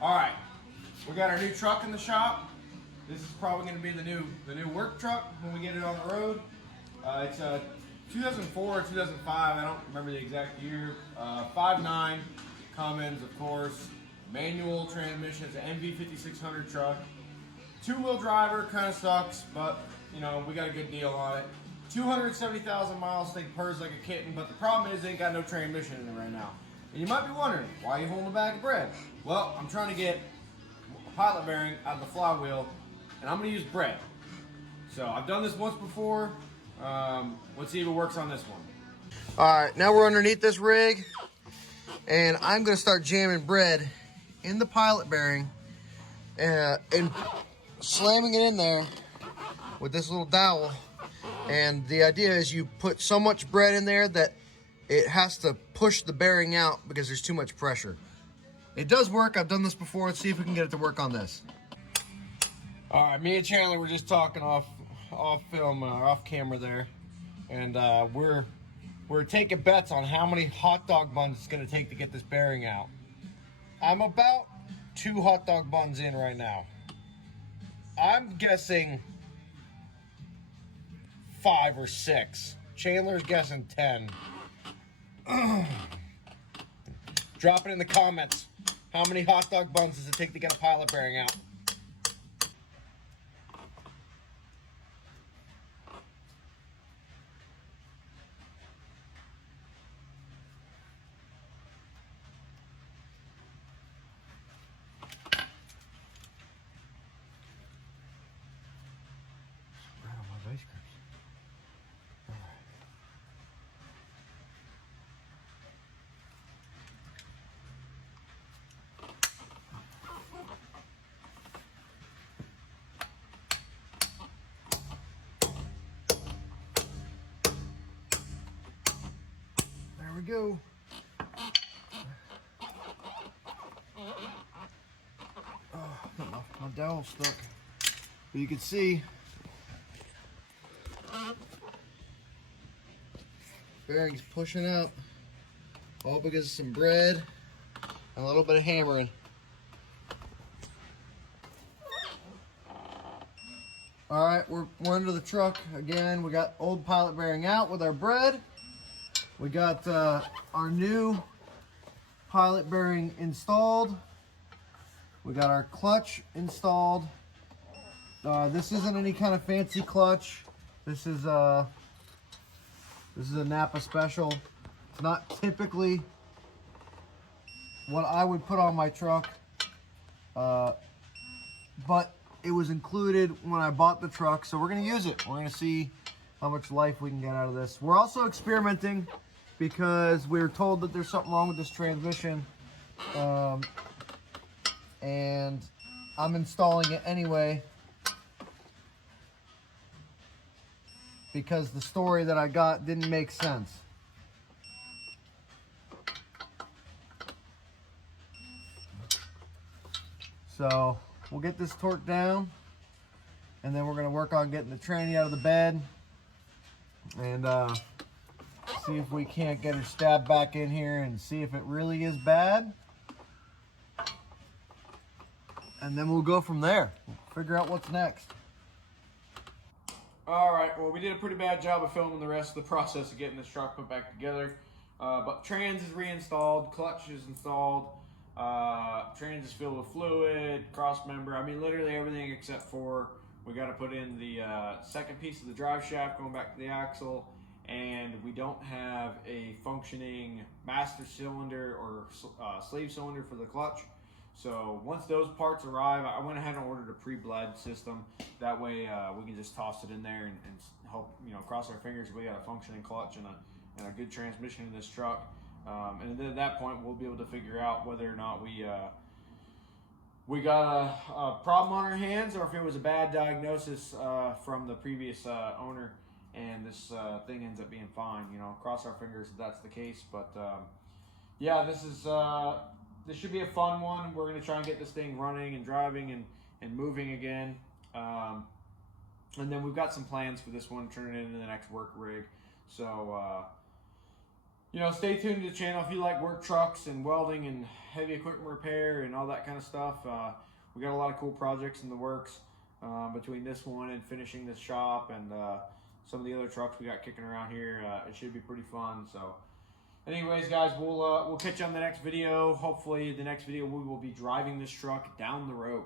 All right, we got our new truck in the shop. This is probably going to be the new work truck when we get it on the road. It's a 2004 or 2005. I don't remember the exact year. 5.9 Cummins, of course. Manual transmission. It's an MV5600 truck. Two-wheel driver, kind of sucks, but you know we got a good deal on it. 270,000 miles, thing purrs like a kitten, but the problem is it ain't got no transmission in it right now. And you might be wondering, why are you holding a bag of bread? Well, I'm trying to get a pilot bearing out of the flywheel, and I'm going to use bread. So I've done this once before. Let's see if it works on this one. All right, now we're underneath this rig, and I'm going to start jamming bread in the pilot bearing and slamming it in there with this little dowel. And the idea is you put so much bread in there that it has to push the bearing out because there's too much pressure. It does work. I've done this before. Let's see if we can get it to work on this. All right, me and Chandler were just talking off film, off camera there, and we're taking bets on how many hot dog buns it's going to take to get this bearing out. I'm about 2 hot dog buns in right now. I'm guessing 5 or 6. Chandler's guessing 10. Drop it in the comments. How many hot dog buns does it take to get a pilot bearing out? Right on my vice grips. All right. There we go. Oh, my dowel's stuck. But you can see bearing's pushing out, all because of some bread and a little bit of hammering. All right, we're under the truck again. We got old pilot bearing out with our bread. We got our new pilot bearing installed. We got our clutch installed. This isn't any kind of fancy clutch. This is a Napa special. It's not typically what I would put on my truck, but it was included when I bought the truck, so we're gonna use it. We're gonna see how much life we can get out of this. We're also experimenting because we were told that there's something wrong with this transmission, and I'm installing it anyway because the story that I got didn't make sense. So we'll get this torqued down, and then we're going to work on getting the tranny out of the bed and see if we can't get her stabbed back in here and see if it really is bad. And then we'll go from there. We'll figure out what's next. All right, well, we did a pretty bad job of filming the rest of the process of getting this truck put back together. But trans is reinstalled, clutch is installed, trans is filled with fluid, cross member. I mean, literally everything except for we got to put in the second piece of the drive shaft going back to the axle, and we don't have a functioning master cylinder or sleeve cylinder for the clutch. So once those parts arrive, I went ahead and ordered a pre-bled system. That way we can just toss it in there and hope, you know, cross our fingers we got a functioning clutch and a good transmission in this truck. And then at that point, we'll be able to figure out whether or not we got a problem on our hands, or if it was a bad diagnosis from the previous owner, and this thing ends up being fine. You know, cross our fingers if that's the case. But yeah, this should be a fun one. We're going to try and get this thing running and driving and moving again. And then we've got some plans for this one, turning it into the next work rig. So You know, stay tuned to the channel if you like work trucks and welding and heavy equipment repair and all that kind of stuff. We got a lot of cool projects in the works between this one and finishing this shop and some of the other trucks we got kicking around here. It should be pretty fun. So anyways, guys, we'll catch you on the next video. Hopefully the next video we will be driving this truck down the road.